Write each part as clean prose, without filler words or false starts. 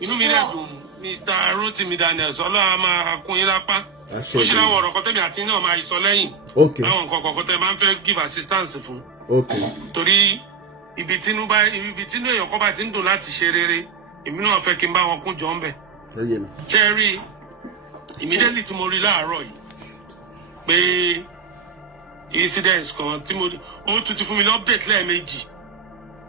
inú mi dẹ̀ dùn Mr. Rotimi Daniels Ọlọ́run máa kún yín lápá ó ṣe láwọn ọ̀rọ̀ kọ́tẹ́bí àti náà máa sọ lẹ́yìn láwọn nǹkan kọ̀ọ̀kan tẹ́ máa ń fẹ́ give assistance fún torí ibi tínú èèyàn kọ́ bá ti ń dùn láti ṣe rere èmi náà fẹ́ kí n bá wọn kún jọ ń bẹ̀ ṣe rí immediately tí mo rí láàárọ̀ yìí pé incidents kan tí mo tún ti fún mi ní update lẹ́ẹ̀mejì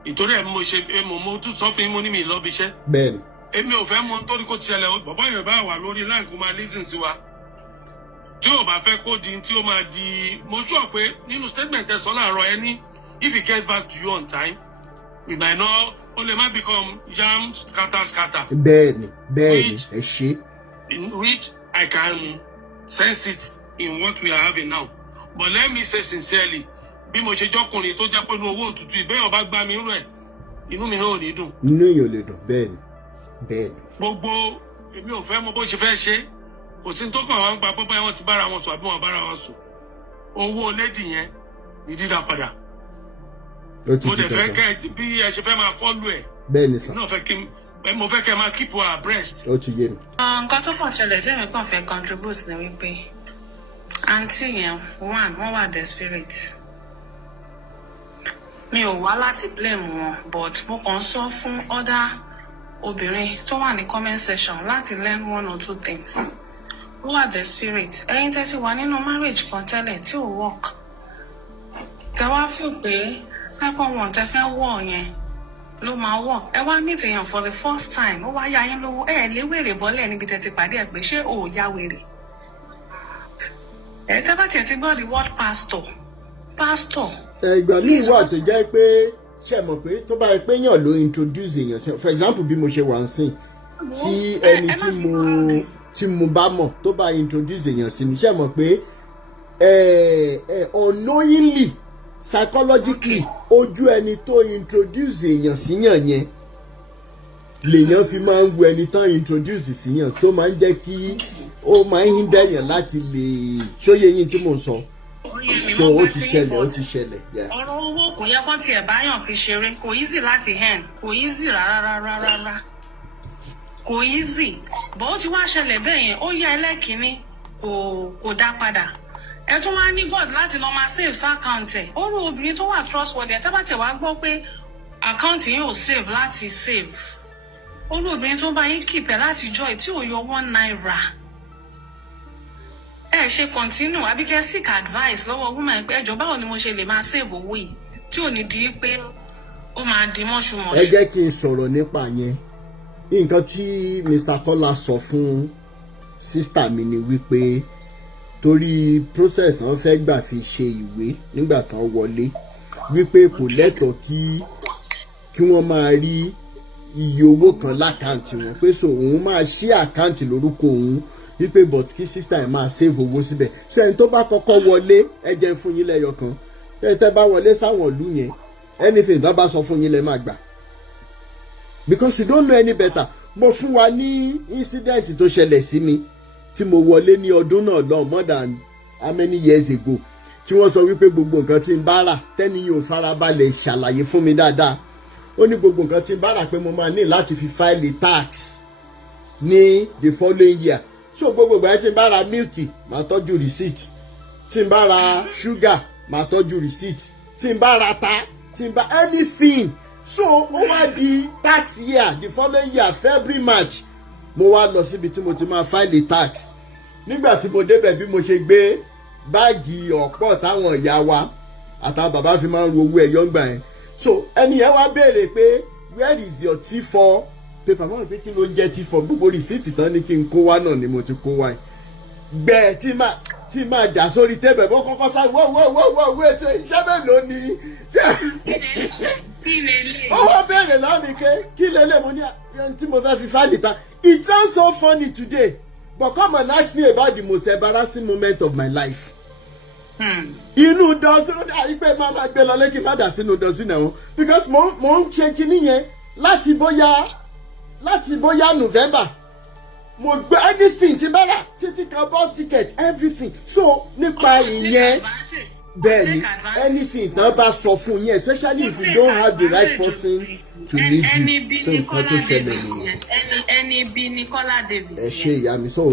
ìtorí ẹ̀ mo ṣe mo tún sọ fún yín mo ní mi lọ́bi iṣẹ́ bẹ́ẹ̀ni èmi ò fẹ́ mọ nítorí kó ti ṣẹlẹ̀ bàbá yẹn bá wà lórí line kó máa listen sí wa tí ò bá fẹ́ kó di tí ó máa di mo sọ pé nínú statement ẹ sọ láàárọ̀ ẹ ní if he gets back to you on time we might not only might become jam scatter. bẹ́ẹ̀ni ẹ ṣe. In which I can sense it in what we are having now but let me say sincerely bí mo ṣe jọkùnrin tó jẹ́ pé inú owó òtútù ìbéèyàn bá gbá mi rẹ̀ inú mi náà ò ní dùn. inú èèyàn lè dùn bẹ́ẹ̀ni. gbogbo èmi ò fẹ́ mọ bó ṣe fẹ́ ṣe kò sí tó kàn wá ń gba pọ́pọ́ wọn ti bára wọn sùn àbí wọn bára wọn sùn owó lédi yẹn ní dídá padà. mo dẹ̀ fẹ́ kẹ́ bí ẹ ṣe fẹ́ máa fọ́lù ẹ̀. bẹ́ẹ̀ni sà. mo fẹ́ kẹ́ máa keep her abreast. ó ti yé mi. nǹkan tó kàn ṣẹlẹ̀ tí èmi kàn fẹ́ contribute ni wípé àǹtí yẹn wọ́n wà desperate. mi ò wá láti blame wọn but mo kàn sọ fún other obìnrin tó wà ní comment section láti learn one or two things. ó wà desperate ẹ̀yin tẹ́ ti wà nínú marriage kan tẹ́lẹ̀ tí ò work tẹ́ wá feel pé second one tẹ́ fẹ́ wọ̀ yẹn ló máa work ẹ wá meet èèyàn for the first time ó wá yá yín lówó ẹ lé wèrè bọ́lẹ̀ níbi tẹ́ ti pàdé ẹ̀ pé ṣé ò já wèrè ẹ tẹ́ bá tiẹ̀ ti gbọ́ the word pastor. ìgbà míì wà tó jẹ́ pé ṣe mọ̀ pé tó bá yẹ pé èèyàn ló introduce èèyàn sí for example bí mo ṣe wà ń sìn tí ẹni tí mo bá mọ̀ tó bá introduce èèyàn sí mi ṣe mọ̀ pé unknowingly psychologically ojú ẹni tó introduce èèyàn síyàn yẹn lèèyàn fi máa ń wo ẹni tán introduce síyàn tó máa ń jẹ́ kí ó máa ń hinder èèyàn láti lè ṣóyè yín tí mò ń sọ. So ó ti ṣẹlẹ̀. ọ̀rọ̀ owó kò yẹ kó tiẹ̀ báyàn fi ṣeré kò easy láti hen kò easy rárá kò easy bó ó ti wá ṣẹlẹ̀ bẹ́ẹ̀ yẹn ó yá ẹlẹ́kìnní kò dá padà ẹ tún wá ní God láti lọ máa save account ẹ̀ ó rú obìnrin tó wà trustworthy ẹ̀ tábà tẹ̀ wá gbọ́ pé account yìí ò save láti save ó rú obìnrin tó bá yín keep ẹ̀ láti joy tí ò yọ 1 naira. ẹ ṣe continue àbí kẹ́ seek advice lọ́wọ́ woman pé ẹjọ́ báwo ni mo ṣe lè máa save owó yìí tí ò ní di pé ó máa di mọ́ṣúmọ́ṣú. ẹ jẹ́ kí n sọ̀rọ̀ nípa yẹn nǹkan tí Mr. Kola sọ fún sísítà mi ni wípé torí process wọn fẹ́ gbà fi ṣe ìwé nígbà tán wọlé wípé kò lẹ́tọ̀ọ́ kí wọ́n máa rí iye owó kan lákàntì wọn pé so òun máa ṣí àkáǹtì lórúkọ òun wípé but kí sísítà ẹ̀ máa save owó síbẹ̀ ṣé ẹni tó bá kọ́kọ́ wọlé ẹ jẹ́ fún yín lẹ́yọ kan ẹ tẹ́ bá wọlé sáwọn ìlú yẹn anything tó bá sọ fún yín lẹ́ máa gbà because you don't know any better. Mo fún wa ní incident tó ṣẹlẹ̀ sí mi tí mo wọlé ní ọdún náà lọ more than how many years ago tí wọ́n sọ wípé gbogbo nǹkan tí ń bá rà tẹ́ni yóò farabalẹ̀ ṣàlàyé fún mi dáadáa ó ní gbogbo nǹkan tí ń bá rà pé mo máa ní láti fi file tax ní the following year so gbogbo ìgbà tí ń bá ra milk máa tọ́jú receipt tí ń bá ra sugar máa tọ́jú receipt tí ń bá ra ata tí ń bá anything so ó wá di tax year the following year February March mo wá lọ síbi tí mo ti máa file tax nígbà tí mo débẹ̀ bí mo ṣe gbé báàgì ọ̀pọ̀ táwọn ìyá wa àtàwọn bàbá fi máa ń ro owó ẹ̀yọ́ ńgbà yẹn so ẹni yẹn wá béèrè pé where is your T4 paper mọ́ pé kí ló ń jẹ́ T4 gbogbo rìsíìtì tán ní kí n kó wá náà ni mo ti kó wá yìí gbẹ̀ẹ́ tí máa dà sórí tébẹ̀ bó kọ́kọ́ sáré wọ́ọ̀ ètò iṣẹ́ mélòó ni ó wá béèrè lọ́wọ́ mi pé kí lélẹ̀ mo ní tí mo fẹ́ fi fáìlì ta it sounds so funny today but come and ask me about the most embarrassing moment of my life. Inú dustbin àyípẹ́ máa gbé lọ lẹ́kì má dà sínú dustbin náà because mo ń ṣe kinní yẹn láti bóyá November mo gbé anything tí bá rà títí kan bus ticket everything so nípa ìyẹn bẹ́ẹ̀ni anything tán bá sọ fún yín especially if you don't have the right person to lead you so nǹkan tó ṣẹlẹ̀ nìyẹn. ẹni bí ní Kola Davies. Ẹ ṣe ìyá mi so.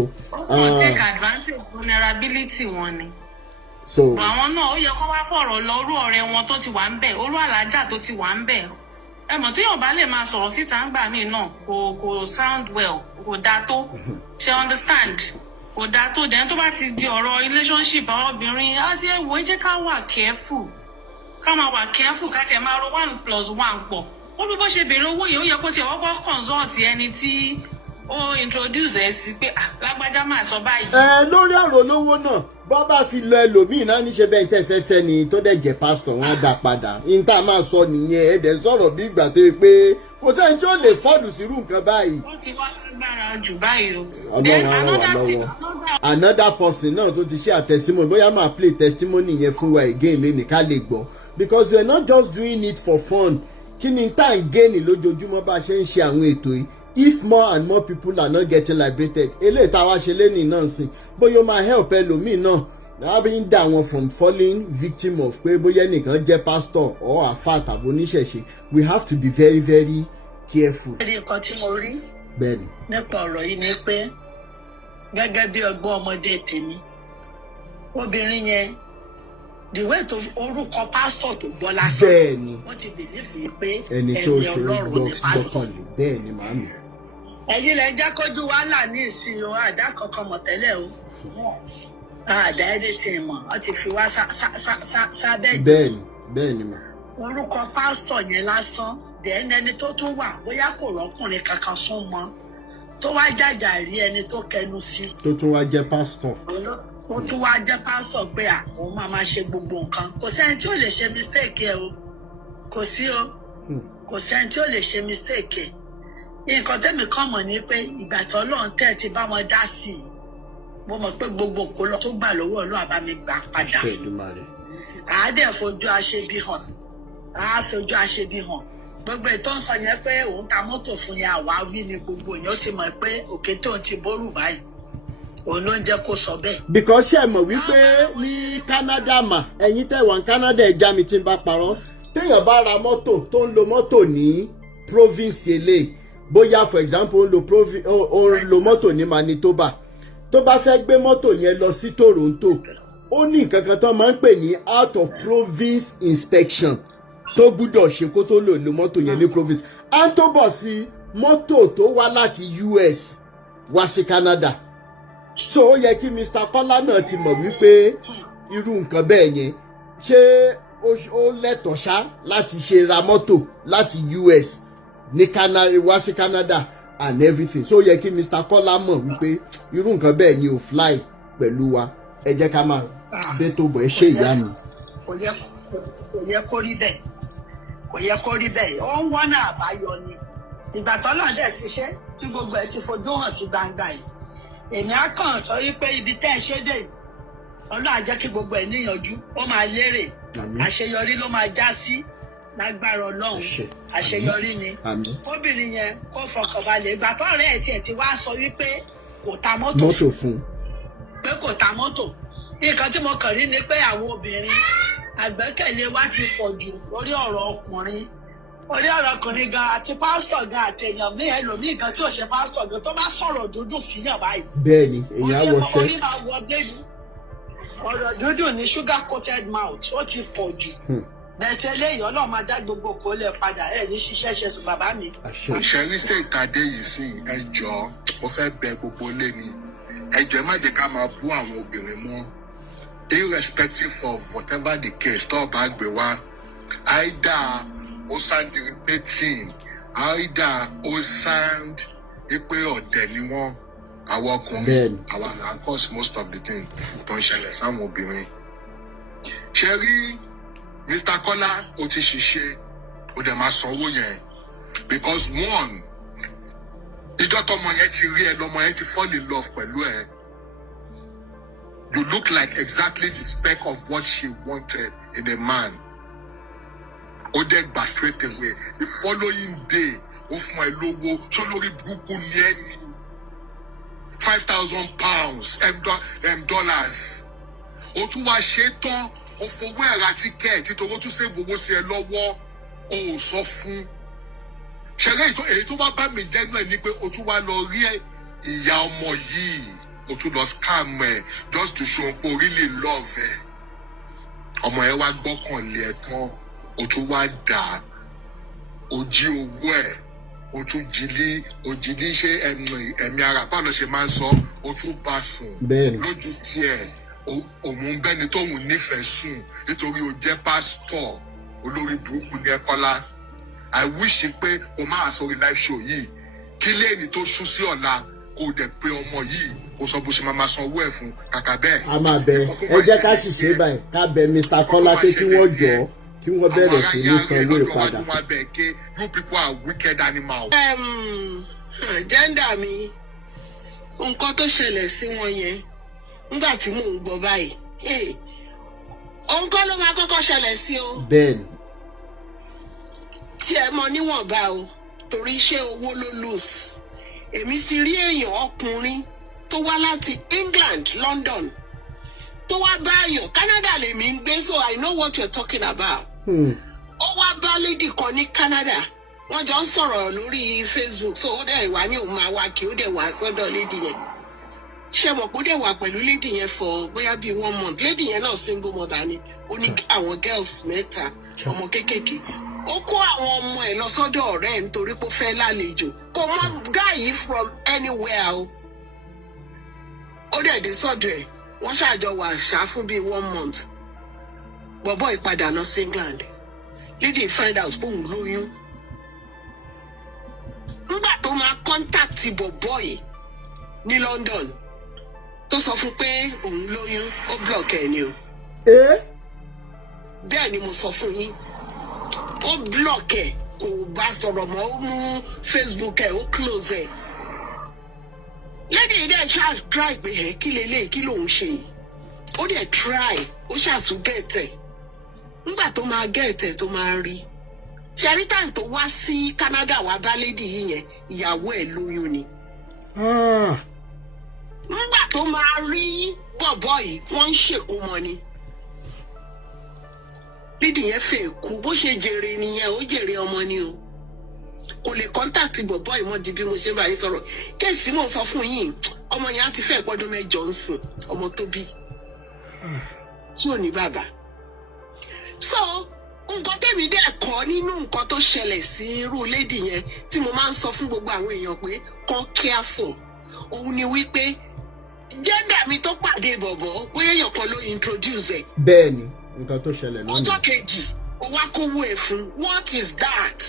Take advantage vulnerability wọn ni. So. Àwọn náà ó yẹ kó wá fọ̀rọ̀ lọ orú ọ̀rẹ́ wọn tó ti wà ń bẹ̀, orú alájà tó ti wà ń bẹ̀. Ẹ mọ̀ tí yóò bá lè máa sọ̀rọ̀ síta ń gbà mí náà kò sound well, kò dáa tó. Ṣé understand? Kò dáa tó dẹ̀ tó bá ti di ọ̀rọ̀ relationship àwọn obìnrin àti ẹ̀wọ̀ ẹ jẹ́ ká wà careful. Ká máa wà careful ká tiẹ̀ máa ro 1+1 pọ̀. Ó ló bó ṣe béèrè owó yìí ó yẹ kó tiẹ̀ wọ́pọ̀ consult ẹni tí ó introduce ẹ sí pé lágbájá máa sọ báyìí. Lórí ọ̀rọ̀ olówó náà bọ́ bá fi lọ ẹlòmíì náà níṣẹ́ bẹ́ẹ̀ tẹ́ fẹ́fẹ́ ni tó dẹ̀ jẹ́ pásítọ̀ wọn á dá padà níta máa sọ nìyẹn ẹ̀dẹ̀ sọ̀rọ̀ bí ìgbà tó yẹ pé kò sẹ́ni tí ó lè fọ́ọ̀lù sírú nǹkan báyìí. Wọ́n ti wá lágbára jù báyìí o. Ọlọ́run á ràn wá lọ́wọ́. Another person náà tó ti ṣe àtẹ̀símọ́nì bóyá máa play testimony yẹn fún wa again lẹ́nìí ká lè gbọ́ because they are not just doing it for fun. Kí ni tá à ń géènì lójoojúmọ́ bá a ṣe ń ṣe àwọn ètò yìí if more and more people are not getting liberated eléyìí tá a wá ṣe lẹ́nìí náà sìn bóyá ó máa help ẹlòmíì náà lábẹ́ ń dà wọn from falling victim of pé bóyá ẹnìkan jẹ́ pastor or àfáà tàbí oníṣẹ̀ṣe we have to be very very careful. ẹ̀rí nǹkan tí mo rí bẹ́ẹ̀ni nípa ọ̀rọ̀ yìí ni pé gẹ́gẹ́ bí ọgbọ́n ọmọdé tèmi obìnrin yẹn the way to orúkọ pásítọ̀ tó gbọ́ lásán bẹ́ẹ̀ni wọ́n ti bèlífì pé ẹni tó ṣe Ọlọ́run ni pásítọ̀. gbọ́kànlé bẹ́ẹ̀ni màámi. ẹ̀yin lẹ jẹ́ kójú wàhálà ní ìsìn o àdá kankan mọ̀ tẹ́lẹ̀ o àdá ẹ̀dẹ̀ tí ì mọ̀ ọ́ ti fi wá sábẹ́ jù. bẹ́ẹ̀ni mà. orúkọ pásítọ̀ yẹn lásán dẹ́n ẹni tó tún wà bóyá kò rọ́kùnrin kankan sún mọ́ tó wá jàjà rí ẹni tó kẹnu sí. tó tún wá jẹ́ pásítọ̀. ó tún wá jẹ́ pásítọ̀ pé òun máa ṣe gbogbo nǹkan kò sẹ́ni tí ò lè ṣe mistake ẹ o kò sí o kò sẹ́ni tí ò lè ṣe mistake ẹ nǹkan tẹ́mi kàn mọ̀ ni pé ìgbà tó Ọlọ́run tẹ̀ ti bá wọn dá sí i mo mọ̀ pé gbogbo kò lọ tó gbà lọ́wọ́ Ọlọ́run àbá mi gbà padà fún àádẹ́ fojú aṣebi hàn àá fojú aṣebi hàn gbogbo ètò ń sọ yẹn pé òun ta mọ́tò fún yẹn àwa wí ni gbogbo èèyàn ti mọ̀ pé òkè tóun ti bórù báyìí òun ló ń jẹ́ kó sọ bẹ́ẹ̀. because ṣe mọ̀ wípé ní Canada mà ẹ̀yin tẹ̀ wá ní Canada ẹja mi ti ń bá parọ́ téèyàn bá ra mọ́tò tó ń lo mọ́tò ní province eléyìí bóyá for example ó ń lo mọ́tò ní Manitoba tó bá fẹ́ gbé mọ́tò yẹn lọ sí Toronto ó ní nǹkan kan tó máa ń pè ní out of province inspection tó gbúdọ̀ ṣe kó tó lò lo mọ́tò yẹn ní province á tó bọ̀ sí mọ́tò tó wá láti US wá sí Canada so ó yẹ kí Mr. Kola náà ti mọ̀ wípé irú nǹkan bẹ́ẹ̀ yẹn ṣé ó lẹ́tọ̀ọ́ ṣá láti ṣe ra mọ́tò láti US ní Canada wá sí Canada and everything so ó yẹ kí Mr. Kola mọ̀ wípé irú nǹkan bẹ́ẹ̀ yẹn ò fly pẹ̀lú wa ẹ jẹ́ ká máa dé tó bọ̀ ẹ ṣe ìyá mi. kò yẹ kó rí bẹ́ẹ̀ kò yẹ kó rí bẹ́ẹ̀ ó ń wọ́nà àbáyọ ni ìgbà tọ́lọ́ dẹ̀ ti ṣe tí gbogbo ẹ̀ ti fojú hàn sí gbangba yìí èmi á kàn sọ wípé ibi tẹ́ ẹ ṣe dé Ọlọ́run á jẹ́ kí gbogbo ẹ̀ níyànjú ó máa lérè àṣeyọrí ló máa já sí lágbára Ọlọ́run àṣeyọrí ni obìnrin yẹn kó fọkànbalẹ̀ ìgbà tó ọ̀rẹ́ ẹ̀ tiẹ̀ ti wá sọ wípé kò ta mọ́tò fún pé kò ta mọ́tò nǹkan tí mo kàn rí ni pé àwọn obìnrin àgbẹ́kẹ̀lé wa ti pọ̀ jù lórí ọ̀rọ̀ ọkùnrin gan àti pásítọ̀ gan àtẹ̀yàn mí ẹlòmíì gan tí ò ṣe pásítọ̀ gan tó bá sọ̀rọ̀ dúdú síyàn báyìí. bẹ́ẹ̀ni èyàn wọṣẹ orí máa wọ débi ọ̀rọ̀ dúdú ní sugar coated mouth ó ti pọ̀ jù bẹ̀tẹ̀ eléyìí Ọlọ́run máa dá gbogbo kó lẹ̀ padà ẹ̀ ní ṣiṣẹ́ ṣe sùn bàbá mi. ìṣẹ́rí state adé yìí sí ẹjọ́ ó fẹ́ bẹ gbogbo lé ní ẹjọ́ ẹ má jẹ́ ká máa bú àwọn obìnrin mọ́ irrespective of whatever the case tó bá gbé wá either ó sound irritating either ó sound pé ọ̀dẹ̀ ni wọ́n àwọn ọkùnrin àwọn náà cause most of the thing tó ń ṣẹlẹ̀ sáwọn obìnrin. ṣe rí Mr. Kola ó ti ṣiṣẹ́ ó dẹ̀ máa sanwó yẹn because one ìjọ tọmọ yẹn ti rí ẹ lọmọ yẹn ti fall in love pẹ̀lú ẹ. You look like exactly the spec of what she wanted in a man. Odegba straight away. The following day, ó fún ẹ lówó, ṣó lórí burúkú ní ẹni. $5,000 dollars. Ó tún wá ṣe tán, ó fowó ẹ̀ ra tíkẹ́ẹ̀tì tó tún save owó sí ẹ lọ́wọ́. Ó sọ fún. ṣẹlẹ̀ èyí tó bá bá mi jẹ́nu ẹ̀ ni pé o tún wá lọ rí ìyá ọmọ yìí o tún lọ scam ẹ̀ just to show pé o really love ẹ̀ ọmọ ẹ̀ wá gbọ́kànlé ẹ̀ tán o tún wá dà o jí owó ẹ̀ o tún jìlí ṣe ẹ̀mí ara báwo ló ṣe máa ń sọ o tún bá sùn lójú tiẹ̀ òun bẹ́ni tóun nífẹ̀ẹ́ sùn nítorí o jẹ́ pásítọ̀ olórí burúkú ní Kọ́lá. I wish pé o máa sórí live show yìí kí lẹ́yìn tó sún sí ọ̀la kó dẹ̀ pé ọmọ yìí kó sọ bó ṣe máa sanwó ẹ̀ fún kàkà bẹ́ẹ̀. a máa bẹ ẹ jẹ́ ká sì ṣe báyìí ká bẹ Mr. Kola pé kí wọ́n jọ kí wọ́n bẹ̀rẹ̀ sí ní sanwó ìpadà. You people are wicked animals. Jẹ́ndà mi nǹkan tó ṣẹlẹ̀ sí wọn yẹn nígbà tí mò ń gbọ́ báyìí òun kọ́ ló máa kọ́kọ́ ṣẹlẹ̀ sí o. bẹ́ẹ̀ni. tí ẹ mọ níwọ̀nba o torí iṣẹ́ owó ló lose èmi ti rí èèyàn ọkùnrin tó wá láti England London tó wá báyọ̀ Canada lèmi ń gbé so I know what you're talking about. ó wá bá lady kan ní Canada wọ́n jọ ń sọ̀rọ̀ lórí Facebook so ó dẹ̀ wá ní òun máa wá kí ó dẹ̀ wá sọ́dọ̀ lady yẹn ṣe mọ̀ pé ó dẹ̀ wà pẹ̀lú lady yẹn for bóyá bíi 1 month lady yẹn náà single mother ni ó ní àwọn girls 3 ọmọ kéékèèké ó kó àwọn ọmọ ẹ̀ lọ sọ́dọ̀ ọ̀rẹ́ ẹ̀ nítorí pé ó fẹ́ lálejò kò mọ guy yìí from anywhere o ó dẹ̀ dé sọ́dọ̀ ẹ̀ wọ́n ṣàjọ wà ṣá fún bíi 1 month bọ̀bọ̀ ìpadà lọ sí England lady find out pé òun lóyún nígbà tó máa contact bọ̀bọ̀ yìí ní London tó sọ fún pé òun lóyún ó block ẹ̀ ni o. bẹ́ẹ̀ ni mo sọ fún yín ó block ẹ̀ kò bá sọ̀rọ̀ mọ́ ó mú Facebook ẹ̀ ó close ẹ̀. lady dẹ̀ try pé ẹ̀ kí lélẹ̀ kí lòun ṣe yìí ó dẹ̀ try ó ṣàtún gẹ̀ẹ́tẹ̀ nígbà tó máa gẹ̀ẹ́tẹ̀ tó máa rí ṣẹ́rí táì tó wá sí Canada wá bá lady yìí yẹn ìyàwó ẹ̀ lóyún ni. nígbà tó máa rí bọ̀bọ̀ yìí wọ́n ń ṣèkómọ ni lady yẹn fẹ́ kú bó ṣe jèrè nìyẹn ó jèrè ọmọ ni o kò lè contact bọ̀bọ̀ yìí wọ́n di bí mo ṣe bá yín sọ̀rọ̀ kéèsì mò ń sọ fún yín ọmọ yẹn á ti fẹ́ pọ́dún 8 ń sìn ọmọ tó bí tí ò ní bàbá. so nǹkan tẹ̀mí dẹ̀ kọ́ nínú nǹkan tó ṣẹlẹ̀ sí irú lady yẹn tí mo máa ń sọ fún gbogbo àwọn èèyàn pé kọ́ careful òun ni wípé jẹ́ndà mi tó pàdé bọ̀bọ̀ bóyá èèyàn kan ló introduce ẹ̀. bẹ́ẹ̀ni nǹkan tó ṣẹlẹ̀ lónìí. ọjọ́ kejì ó wá kówó ẹ̀ fún what is that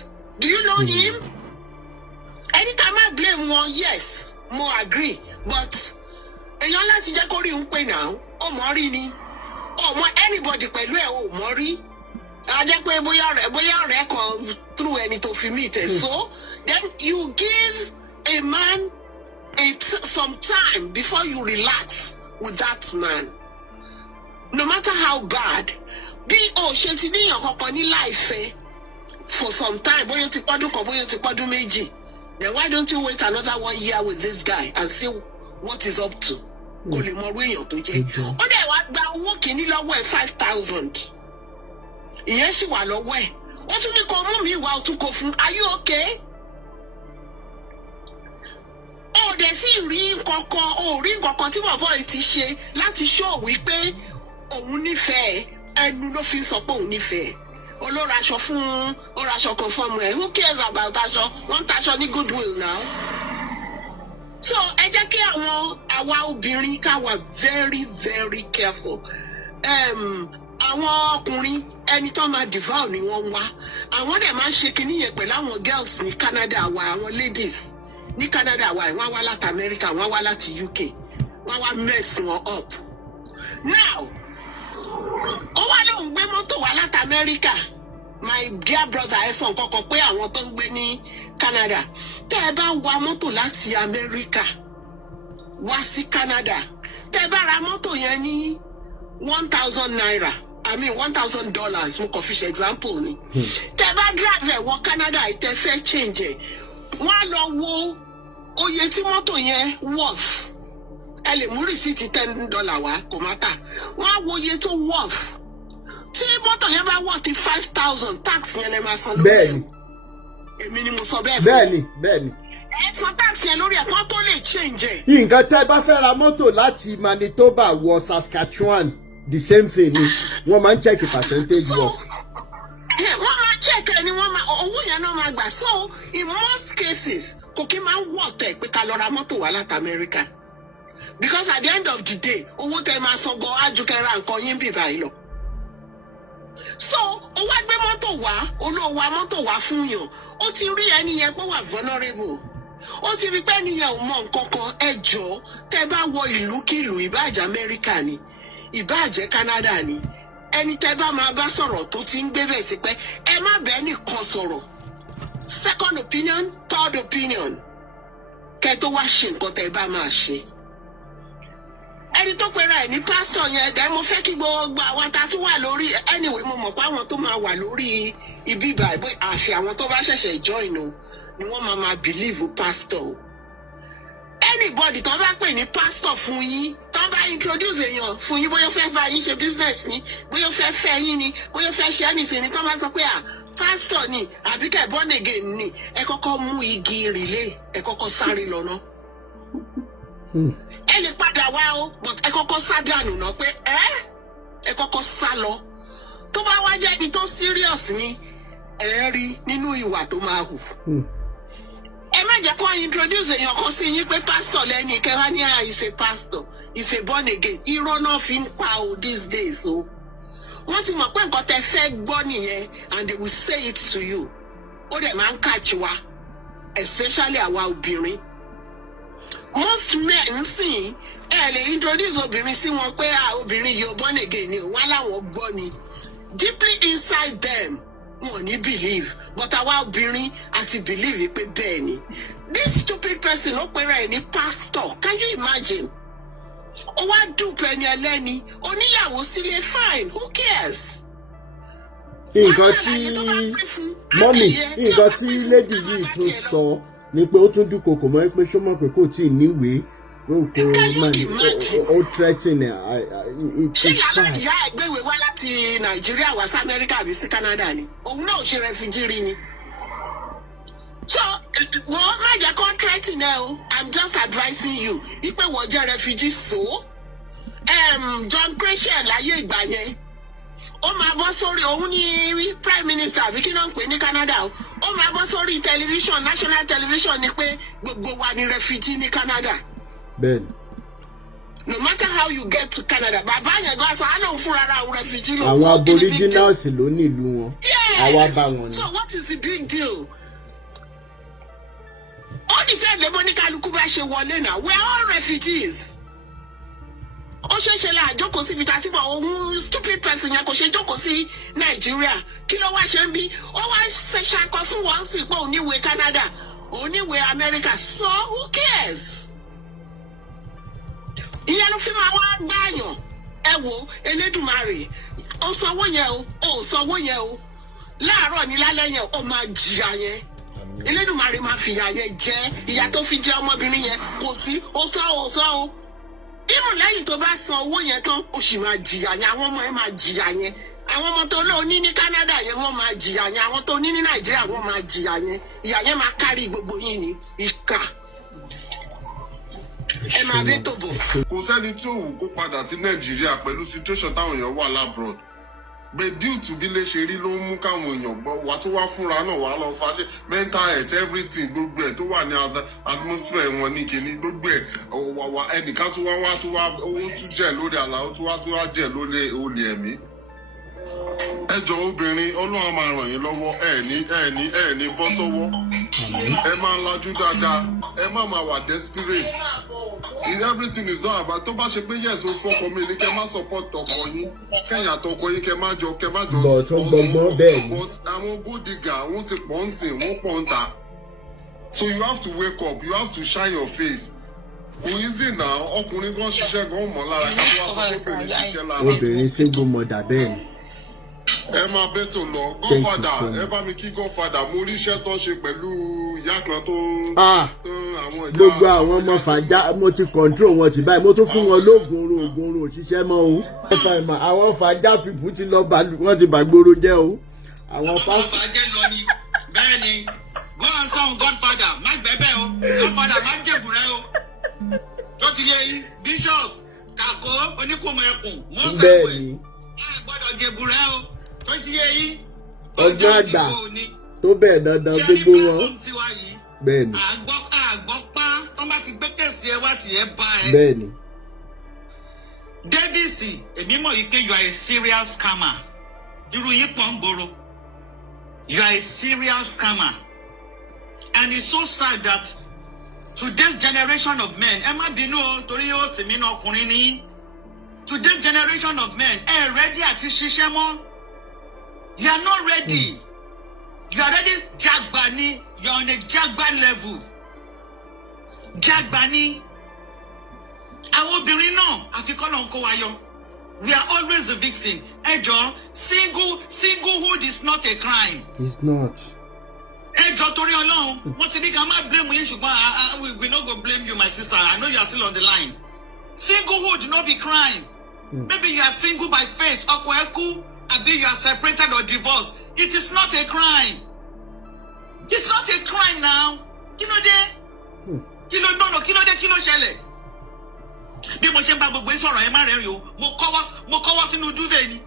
do you know him? anytime I blame wọn yes mo agree but èèyàn láti jẹ́ kó rí ń pè náà ó mọ̀ rí ni ó mọ̀ anybody pẹ̀lú ẹ̀ ó mọ̀ rí a jẹ́ pé bóyá ọ̀rẹ́ kan through ẹni tó fi meet ẹ̀ so then you give a man some time before you relax with that man no matter how bad bí o ṣe ti níyàn kankan ní láìfẹ́ for some time bóyá o ti pọ́dún kan bóyá o ti pọ́dún méjì then why don't you wait another 1 year with this guy and see what he's up to kò lè mọ orú èèyàn tó jẹ́ ó dẹ̀ wá gba owó kìíní lọ́wọ́ ẹ̀ 5,000 ìyẹn sì wà lọ́wọ́ ẹ̀ ó tún ní kó mú mi wá o tún kó fún are you okay? ó dẹ̀ sì rí nǹkankan tí bàbá yìí ti ṣe láti show wípé òun nífẹ̀ẹ́ ẹnu ló fi sọ pé òun nífẹ̀ẹ́ olóra aṣọ fún ọ̀rọ̀ aṣọ kan fún ọmọ ẹ̀ who cares about aṣọ wọ́n ń taṣọ ní goodwill now. so ẹ jẹ́ kí àwa obìnrin ká wà very very careful. àwọn ọkùnrin ẹni tó máa devour ni wọ́n wá àwọn dẹ̀ máa ń ṣe kinní yẹn pẹ̀lú àwọn girls ní Canada wa àwọn ladies ní Canada wa wọ́n wá láti America wọ́n wá láti UK wọ́n wá mess wọn up. now ó wá lóun gbé mọ́tò wá láti America my dear brother ẹ sọ nǹkan kan pé àwọn tó ń gbé ní Canada tẹ́ ẹ bá wa mọ́tò láti America wá sí Canada tẹ́ ẹ bá ra mọ́tò yẹn ní 1,000 naira I mean $1,000 mo kàn fi ṣe example ni tẹ́ ẹ bá drive ẹ wọ Canada ìtẹ́ fẹ́ change ẹ wọ́n á lọ wo oye tí mọ́tò yẹn worth ẹ lè mú rìsíìtì $10 wá kò má tà wọ́n á wo iye tó worth tí mọ́tò yẹn bá worth 5,000 tax yẹn lè máa san lórí ẹ̀ èmi ni mo sọ bẹ́ẹ̀ fún. Bẹ́ẹ̀ni. ẹ san tax yẹn lórí ẹ̀kọ́ tó lè change ẹ̀. nǹkan tẹ́ bá fẹ́ ra mọ́tò láti Manitoba wọ Saskatchewan the same thing ni wọ́n máa ń check percentage off. wọ́n máa check ẹni owó yẹn náà máa gbà. So in most cases kò kí máa ń wọ̀ tẹ̀ pé ká lọ ra mọ́tò wá láti America because at the end of the day owó tẹ máa san gan ajùkẹ́ ra nǹkan yín bì báyìí lọ. So ó wá gbé mọ́tò wá olówó wa mọ́tò wá fún yàn ó ti rí ẹni yẹn pé wà vulnerable ó ti rí pé ẹni yẹn ò mọ nǹkan kan ẹ jọ̀ọ́ tẹ bá wọ ìlúkìlú ìbáàjẹ́ Amẹ́ríkà ni ìbáàjẹ́ Canada ni ẹni tẹ bá máa bá sọ̀rọ̀ tó ti ń gbé bẹ̀ sí pé ẹ má bẹ́ẹ̀ nìkan sọ̀rọ̀ second opinion third opinion kẹ tó wá ṣe nǹkan tẹ bá máa ṣe. ẹni tó pera ẹ̀ ní pásítọ̀ yẹn dẹ́ mo fẹ́ kí gbogbo àwọn tá a tún wà lórí anyway mo mọ̀ pé àwọn tó máa wà lórí ibi ìbàdàn àfi àwọn tó bá ṣẹ̀ṣẹ̀ join o ni wọ́n máa believe pásítọ̀ o. anybody tó bá pè ní pásítọ̀ fún yín tó bá introduce èèyàn fún yín bóyá fẹ́ bá yín ṣe business ni bóyá fẹ́ fẹ́ yín ni bóyá fẹ́ ṣe anything ni tó bá sọ pé pásítọ̀ ni àbí kẹ́ born again ni ẹ kọ́kọ́ mú igi relay ẹ kọ́kọ́ sáré lọ ná. ẹ lè padà wá o but ẹ kọ́kọ́ sá dànù náà pé ẹ kọ́kọ́ sá lọ tó bá wá jẹ́ ẹni tó serious ni ẹ rí nínú ìwà tó máa hù. ẹ má jẹ́ kó introduce èèyàn kan sí yín pé pastor lẹ́ni kẹwàá ní is a pastor is a born again irọ́ náà fi ń pa o these days o. wọ́n ti mọ̀ pé nǹkan tẹ́ fẹ́ gbọ́ nìyẹn and they will say it to you. ó dẹ̀ máa ń catch wa especially àwa obìnrin. most men sìn ẹ lè introduce obìnrin sí wọn pé obìnrin yóò born again ni wọn láwọn gbọ́ ni deeply inside them wọn ò ní believe but àwa obìnrin àti believe pé bẹ́ẹ̀ ni. this stupid person ó pera ẹ̀ ní pastor can you imagine? ó wá dùpẹ́ ní ẹlẹ́ni oníyàwó sílé fine who cares? nǹkan tí mọ́mì nǹkan tí lady yìí tún sọ ni pé ó tún dúnkokò mọ́ pé ṣó mọ̀ pé kò tí ì níwèé ó threaten ṣé yàrá ìyá ẹgbẹ́wé wá láti Nàìjíríà wá sí Amẹ́ríkà àbí sí Canada ni òun náà ò ṣe refugee rí ni. so wọ́n má jẹ́ kó threaten ẹ o I'm just advising you ipe wọ́n jẹ́ refugee so John Gresham láyé ìgbà yẹn ó máa bọ́ sórí òun ní prime minister àbí kí náà ń pè ní Canada ó máa bọ́ sórí television national television ni pé gbogbo wa ni refugee ní Canada. bẹ́ẹ̀ni. no matter how you get to Canada bàbá yẹn gan aṣọ àná òfúnra ra àwọn refugee lọ. àwọn aboriginals ló nílùú wọn. àwa bá wọn ni. so what is the big deal? ó ní fẹ́ẹ́ lébó ní kálukú bá ṣe wọlé náà we are all refugees. ó ṣeéṣe la àjókòó síbi tá a ti bọ̀ òun stupid person yẹn kò ṣe jókòó sí Nàìjíríà kí ló wá ṣe ń bí ó wá ṣe ṣakọ fún wọn sí pé oníwèé Canada oníwèé America so who cares? ìyẹn ló fi máa wá gbààyàn ẹ wo Elédùmarè ó sanwó yẹn o ó sanwó yẹn o láàárọ̀ ní lálẹ́ yẹn ó máa jìyà yẹn Elédùmarè máa fìyà yẹn jẹ ìyà tó fi jẹ ọmọbìnrin yẹn kò sí ó sọ o irun lẹ́yìn tó bá san owó yẹn tán ó sì máa jìyà yẹn àwọn ọmọ ẹ máa jìyà yẹn àwọn ọmọ tó lóò ní Canada yẹn wọ́n máa jìyà yẹn àwọn tó ní Nàìjíríà wọ́n máa jìyà yẹn ìyà yẹn máa kárí gbogbo yín ní ìkà ẹ máa bẹ tó bọ̀. kò sẹ́ni tí ò wù kó padà sí Nàìjíríà pẹ̀lú situation táwọn èèyàn wà labroad but due to bí lè ṣe rí ló ń mú káwọn èèyàn gbọ́ wà tó wá fúnra náà wà lọ fàṣẹ mental health everything gbogbo ẹ̀ tó wà ní atmosphere wọn ní kíní gbogbo ẹ̀ wà ẹnìkan tó wá owó tún jẹ́ lórí àlà ó tún wá jẹ́ lórí olè ẹ̀mí. ẹ jọ obìnrin Ọlọ́run máa ràn yín lọ́wọ́ ẹ ní bọ́ sọ́wọ́ ẹ máa lajú dáadáa ẹ má máa wà desperate everything is not about tó bá ṣe pé yes ó fọkọ mi ní kẹ má support ọkọ yín kẹyìn àtọkọ yín kẹ má jọ bọ̀ tó gbọgbọ́n bẹ́ẹ̀ ni. but àwọn gódìgà wọ́n ti pọ̀ ń sìn wọ́n pọ̀ ń ta so you have to wake up you have to shine your face kò easy now ọkùnrin gan ṣiṣẹ́ gan mọ́ lára kí wọ́n sọ pé obìnrin ṣiṣẹ́ lára. obìnrin single mother bẹ́ẹ̀ ni. ẹ máa bẹ́ tó lọ Godfather ẹ bá mi kí Godfather mo rí iṣẹ́ tó ń ṣe pẹ̀lú ìyá kan tó ń àwọn ìyá. gbogbo àwọn ọmọ fàájà mo ti control wọn ti báyìí mo tún fún wọn lóògùn oorun òṣìṣẹ́ mọ́ o. àwọn fàájà pipu ti lọ wọ́n ti bàgbóró jẹ́ o. àwọn pásítọ̀. bẹ́ẹ̀ ni Go and song Godfather, my baby, Godfather, my Jebureo. Totiye, Bishop, Kako, Onikomekun, Mosaway. Gbọ́dọ̀ Jebureo. Totiye, ọjọ́ àgbà tó bẹ́ẹ̀ dandan gbogbo wọn. Bẹ́ẹ̀ni. Àgbọ́pá tó bá ti gbé kẹ̀sì ẹ wá tì ẹ bá ẹ. Bẹ́ẹ̀ni. Davies, èmi mọ̀ yìí pé you are a serious scammer. Irú yìí pọ̀ ń gbòòrò. You are a serious scammer. And it's so sad that today's generation of men, ẹ má bínú o, torí ó sì mí náà ọkùnrin ní. Today's generation of men, ready àti ṣiṣẹ́ mọ́. You are not ready. You are ready Jagbani. You are on a Jagba level. Jagbani. Àwọn obìnrin náà, àfikún náà ń kó wa yọ. We are always the victim. Ẹjọ́, singlehood is not a crime. It's not. Ẹjọ́ torí Ọlọ́run, wọ́n ti ní ká má blame you ṣùgbọ́n we no go blame you my sister. I know you are still on the line. Singlehood no be crime. Maybe you are single by faith. Ọkọ ẹ kú, àbí you are separated or divorced. It is not a crime. It's not a crime now. Kí ló dé? Kí ló dé? Kí ló ṣẹlẹ̀? Bí mo ṣe ń bá gbogbo sọ̀rọ̀ ẹ má rẹ̀ rí o, mo kọ́wọ́ sínú duvet ni.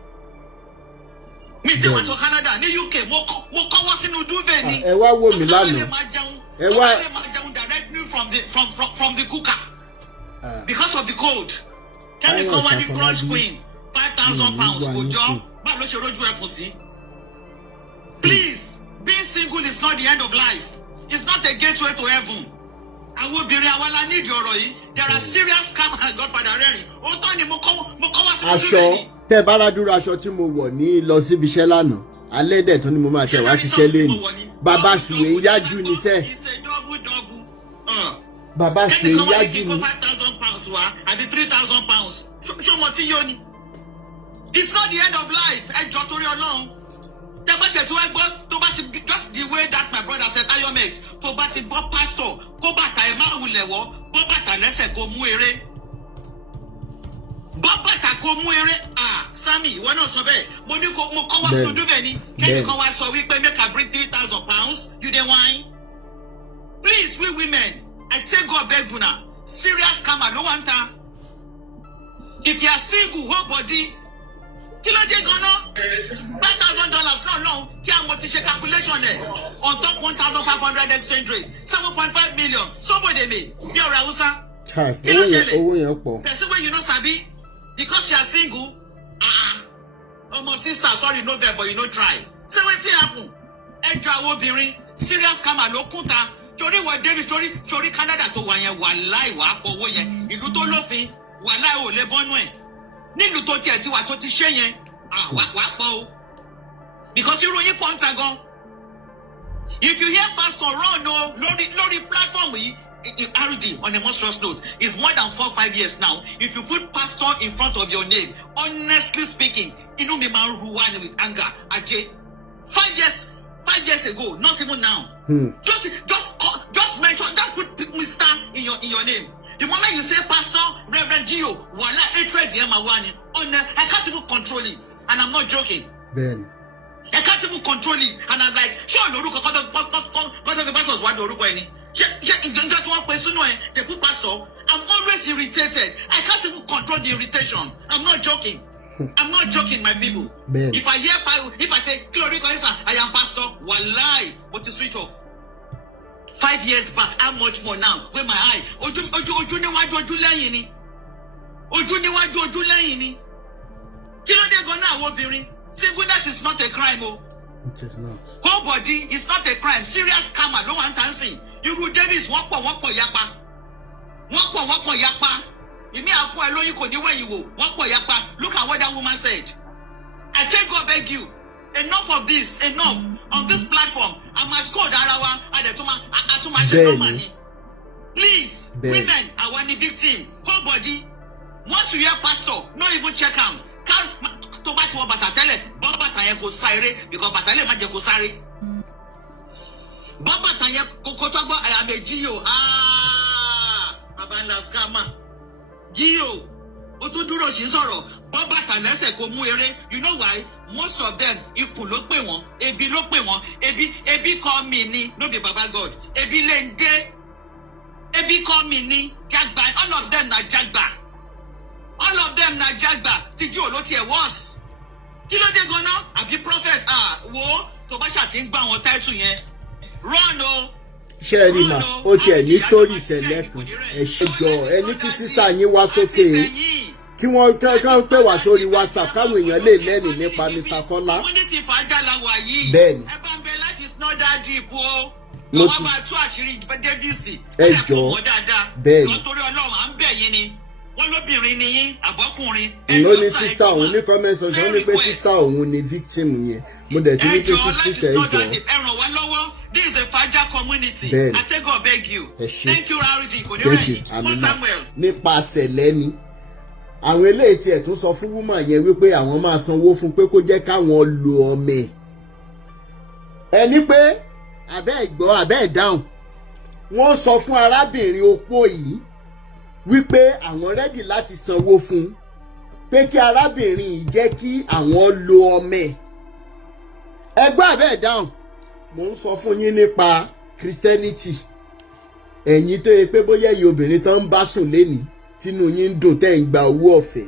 Mi tí wọ́n sọ Canada ní UK, mo kọ́wọ́ sínú duvet ni. Ẹ wá wò mí lánàá. Ẹ wá lè máa jẹun directly from the cooker. Because of the cold. Kẹ́ni kan wá ní crunch queen, £5,000 kò jọ, báwo ló ṣe rójú ẹkùn sí? Please, being single is not the end of life. It's not a gateway to heaven. Àwọn obìnrin àwa la nídìí ọ̀rọ̀ yìí. There are serious scammers, Godfather rẹ́rìn. Ó tọ́ ni mo kọ́ wá sínú aṣọ tẹ bá dúró aṣọ tí mo wọ̀ ní lọ síbi iṣẹ́ lánàá alẹ́ dẹ̀ tó ni mo máa tẹ̀ wá ṣiṣẹ́ lẹ́nu bàbá sùwé ń yájú ní sẹ́. Bàbá sùwé ń yájú ní. £5,000 wá àbí £3,000. Ṣé mo ti yó ni? It's not the end of life. Ẹjọ́ torí Ọlọ́run. Just the way that my brother said, Ayomex, tó bá ti gbọ́ pastor, kó bàtà ẹ̀ máa wulẹ̀ wọ́, bọ́ bàtà lẹ́sẹ̀ kó mú eré. Bọ́ bàtà kó mú eré. Sammy, ìwọ náà sọ bẹ́ẹ̀. Mo ní kó mo kọ́ wá sínú dúvẹ̀ ni. Kẹ́ni kan wá sọ wípé make I bring £3,000. You dey whine? Please, we women, I take God beg una. Serious scammer, no one time. If you are single, whole body. Kí ló dé gan-an? $5,000 náà kí àwọn ti ṣe calculation ẹ̀ on top 1,500 exchange rate 7.5 million somebody me bí ọ̀rọ̀ Hausa. Kí ló ṣẹlẹ̀? Owó yẹn pọ̀. Person wey you no sabi because you are single ọmọ sister sorry no vex but you no try. Say wetin happen? Ẹjọ́ àwọn obìnrin serious scammer ló kún ta torí wọ́n dé torí Canada tó wà yẹn wàláì wàá pọ̀ owó yẹn ìlú tó lófin wàláì ò lè bọ́nú ẹ̀. Nílùú tó tiẹ̀ tí wà tó ti ṣe yẹn wà pọ̀ o because ìròyìn pọ̀ ń ta gan. If you hear pastor run o lórí platform yìí RD on a monstrous note is more than 4-5 years now. If you put pastor in front of your name honestly speaking inú mi máa ń ru wá ní with anger ajé 5 years ago not even now. Just mention just put Mr. in your name. The moment you say Pastor, Reverend Gio, wala hatred the Emawani, I can't even control it. And I'm not joking. Ben. I can't even control it. And I'm like, sure, no, the pastors want to they put pastor. I'm always irritated. I can't even control the irritation. I'm not joking. I'm not joking, my people. Ben. If I say, I am pastor, wallahi, but to switch off. 5 years back, how much more now? Where my eye? Ojú níwájú lẹ́yìn ni. Ojú níwájú ojú lẹ́yìn ni. Kí ló dé gan-an àwọn obìnrin? Singleness is not a crime o. It is not. Whole body is not a crime. Serious scammer ló wà ń tàn sí. Irú Davies wọ́n pọ̀ yapa. Wọ́n pọ̀ yapa. Ìmí àfọ ẹ lóyún kò ní wẹ̀yìn wò. Wọ́n pọ̀ yapa. Look at what that woman said. I take God beg you. Enough of this, enough on this platform. I must call Darawa and please, women are one victim. Whole body. Once you hear pastor, not even check him. To buy to Batatele, Babataya go sire because Batale Maja go sire. Babataya Kokotaba, I am a Gio. Babala scammer. Gio. ó tún dúró sí sọ̀rọ̀ bọ́ bàtà lẹ́sẹ̀ kó mú eré. You know why? Most of them ikùn ló pè wọ́n, ebi ló pè wọ́n, ebi kọ́ mi ni, no be Baba God, ebi lè ń dé, ebi kọ́ mi ni, Jagba, all of them na Jagba, all of them na Jagba, tíjú ò ló tiẹ̀ worse. Kí ló dé gan-an? Àbí prophet wo tó bá ṣàtì ń gbà wọn táìtù yẹn run o. ṣe rí ma ó tiẹ̀ ní story ìṣẹ̀lẹ̀ kan ẹ ṣe jọ ẹ ní kí sísá yín wá sókè kí wọ́n kàn pè wá sórí WhatsApp káwọn èèyàn lè lẹ́nu nípa Mr. Kola. community fàájà la wà yìí. bẹ́ẹ̀ni. ẹ bá ń bẹ láti snowdal drip o. wọ́n máa tú àṣírí Davies. ẹ jọ bẹ́ẹ̀ni. nítorí Ọlọ́run à ń bẹ̀ yín ni wọ́n lóbìnrin ni yín àbọ́kùnrin. ló ní sísá òun ní comment section ní pé sísá òun ni victim yẹn mo dẹ̀ tún ní pé kí sísá ẹ jọ. ẹ ràn wá lọ́wọ́. This is a Faja community. Bẹ́ẹ̀ni. I take God beg you. Thank you Rarity. Kò ní thank you rẹ̀ yín. Samuel. nípasẹ̀ lẹ́ni àwọn eléyìí tiẹ̀ tún sọ fún woman yẹn wípé àwọn máa sanwó fún pé kó jẹ́ káwọn lo ọmọ ẹ̀. ẹni pé abẹ́ ìgbọ́ abẹ́ ìdáhùn wọ́n sọ fún arábìnrin opó yìí wípé àwọn rẹ́dì láti sanwó fún pé kí arábìnrin yìí jẹ́ kí àwọn lo ọmọ ẹ̀. ẹgbẹ́ abẹ́ ìdáhùn mo ń sọ fún yín nípa Christianity ẹ̀yin tó yẹ pé bóyá ẹ̀yin obìnrin tó ń bá sùn lénìí tínú yín ń dùn tẹ́ ń gba owó ọ̀fẹ́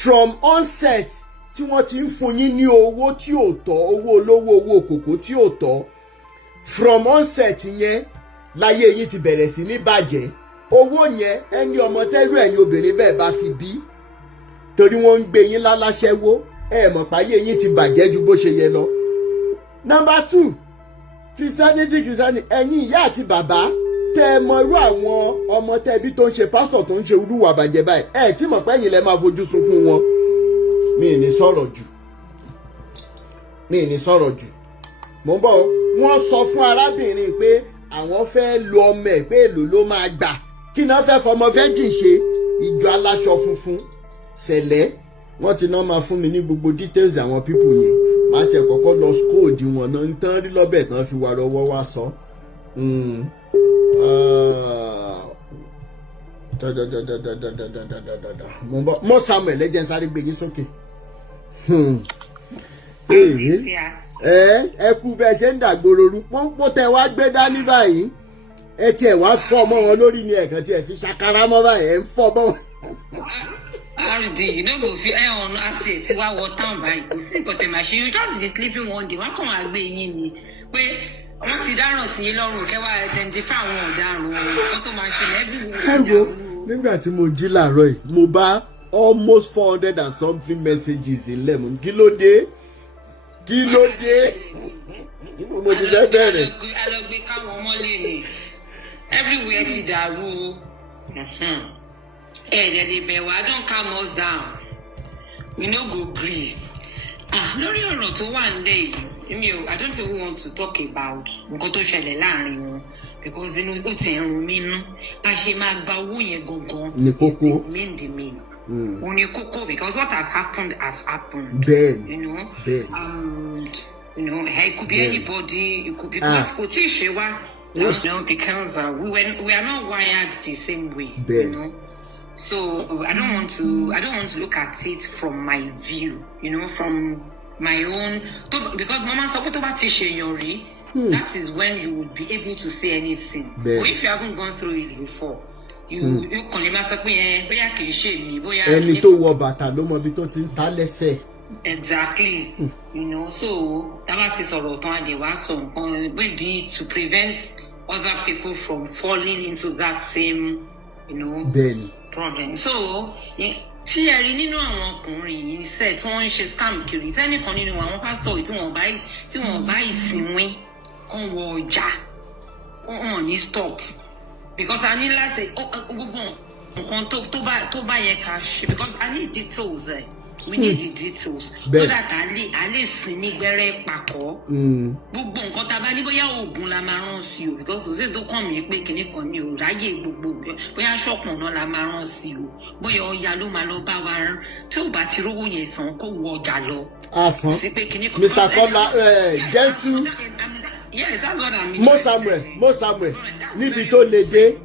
from onset tí wọ́n ti ń fún yín ní owó tí ò tọ́ owó olówó owó kòkó tí ò tọ́ from onset yẹn láyé yín ti bẹ̀rẹ̀ sí ní bàjẹ́ owó yẹn ẹni ọmọ tẹ́rù ẹ̀yin obìnrin bẹ́ẹ̀ bá fi bí torí wọ́n ń gbé yín láláṣẹ́wó ẹ̀ mọ̀ páyé yín ti bàjẹ́ ju bó ṣe yẹ lọ. Number 2 Christianity ẹ̀yin ìyá àti bàbá tẹ ẹ mọ irú àwọn ọmọ tẹbí tó ń ṣe pásítọ̀ tó ń ṣe irú wà bàjẹ́ báyìí ẹ tí mọ̀ pé ẹ̀yin lẹ máa fojú sunkún wọn. mi ì ní sọ̀rọ̀ jù mo ń bọ̀ wọ́n sọ fún arábìnrin pé àwọn fẹ́ lo ọmọ ẹ̀ pé èlò ló máa gbà kí náà fẹ́ fọmọ virgin ṣe ìjọ aláṣọ funfun sẹ̀lẹ̀ wọ́n ti náà máa fún mi ní gbogbo details àwọn people yẹn máa tẹ kọ́kọ́ lọ skóòdì wọn náà ń tán rí lọ́bẹ̀ tán fi wà lọ́wọ́ wá sọ. mo Samuel ẹ jẹ́ n sáré gbé yín sókè. ẹ kú bẹ́ẹ̀ ṣe ń dàgbòrò rú pọ́npọ́n tẹ wá gbé dání báyìí ẹ tiẹ̀ wá fọ́ ọmọ wọn lórí ni ẹ̀kan tiẹ̀ fi ṣàkárá mọ́ báyìí ẹ̀ ń fọ́ bọ́ wọn. RD, you know, go feel on àti tí wá wọ town báyìí kò sí nǹkan tẹ̀ máa ṣe you just be sleeping one day wọ́n kàn máa gbé yín ni pé wọ́n ti dáràn sí yín lọ́rùn kẹwàá identify àwọn ọ̀daràn ọ̀hún tó máa ṣe everywhere. nígbà tí mo jí làárọ̀ yìí mo bá almost 400 and something messages ilẹ̀ mu kí ló dé mo ti fẹ́ bẹ̀rẹ̀. alọ́gbé káwọn ọmọlé ni everywhere ti dàrú ẹ̀ẹ́dẹ̀dẹ̀ bẹ̀ wá don't calm us down we no go gree. lórí ọ̀rọ̀ tó wà nílẹ̀ yìí I don't even want to talk about nǹkan tó ṣẹlẹ̀ láàrin wọn because inú ó ti ń rún mi nú bá ṣe máa gba owó yẹn gangan ní kókó òun ni kókó because what has happened has happened. bẹ́ẹ̀ni it could be anybody it could be because kò tí ì ṣe wá. Because we are not wired the same way. So I don't want to look at it from my view, from my own. Because Mama sọ pé tó bá ti ṣèyàn rí, that is when you would be able to say anything. But if you haven't gone through it before, you kàn lè máa sọ pé bóyá kì í ṣe mi, bóyá. ẹni tó wọ bàtà ló mọ ibi tó ti ń ta lẹ́sẹ̀. Exactly. So tá bá ti sọ̀rọ̀ tán àdè wá sọ nǹkan maybe to prevent other people from falling into that same, problem. So, tí ẹ rí nínú àwọn ọkùnrin yìí ṣe tí wọ́n ń ṣe scam kiri tẹ́nìkan nínú àwọn pásítọ̀ tí wọ́n bá ìsìnwín kan wọ ọjà wọ́n ní stop because a ní láti gbogbo nǹkan tó bá yẹ ká ṣe because I need details we need the details so that a lè sin ní gbẹ́rẹ́ pàkọ́ gbogbo nǹkan tá a bá ní bóyá oògùn la máa rán sí o because kò sí tó kàn mí pé kinní kan mi ò ráyè gbogbo bóyá ṣọ̀pọ̀n náà la máa rán sí o bóyá ọya ló máa lọ bá wa rán tí ò bá ti rówó yẹn san kó wọ ọjà lọ. àsán Mr. Kola yes that's what I mean. Mo Samuel níbi tó le dé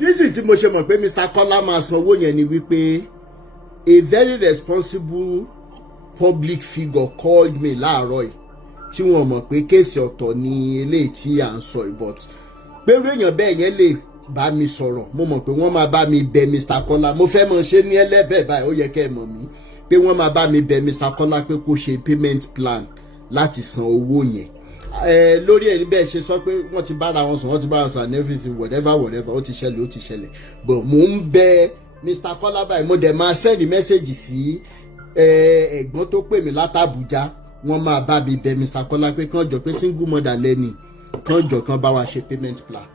reason tí mo ṣe mọ̀ pé Mr. Kola máa san owó yẹn ni wípé a very responsible public figure called me láàárọ̀ yìí tí wọ́n mọ̀ pé kéèsì ọ̀tọ̀ ni eléyìí tí à ń sọ but pé irú èèyàn bẹ́ẹ̀ yẹn lè bá mi sọ̀rọ̀ mo mọ̀ pé wọ́n máa bá mi bẹ Mr. Kola mo fẹ́ mọ̀ ṣe ní ẹlẹ́bẹ̀ẹ́ báyìí ó yẹ kẹ́ ẹ mọ̀ mí pé wọ́n máa bá mi bẹ Mr. Kola pé kó ṣe payment plan láti san owó yẹn lórí ẹni bẹ́ẹ̀ ṣe sọ pé wọ́n ti bára wọn sùn wọ́n ti bára wọn sùn and everything whatever ó ti ṣẹlẹ̀ but mò ń bẹ Mr. Kola báyìí mo dẹ̀ máa send message sí ẹ̀gbọ́n tó pè mí látàbújá wọ́n máa bá mi bẹ Mr. Kola pé kán jọ pé single mother lẹ́ni kán jọ kán bá wa ṣe payment plan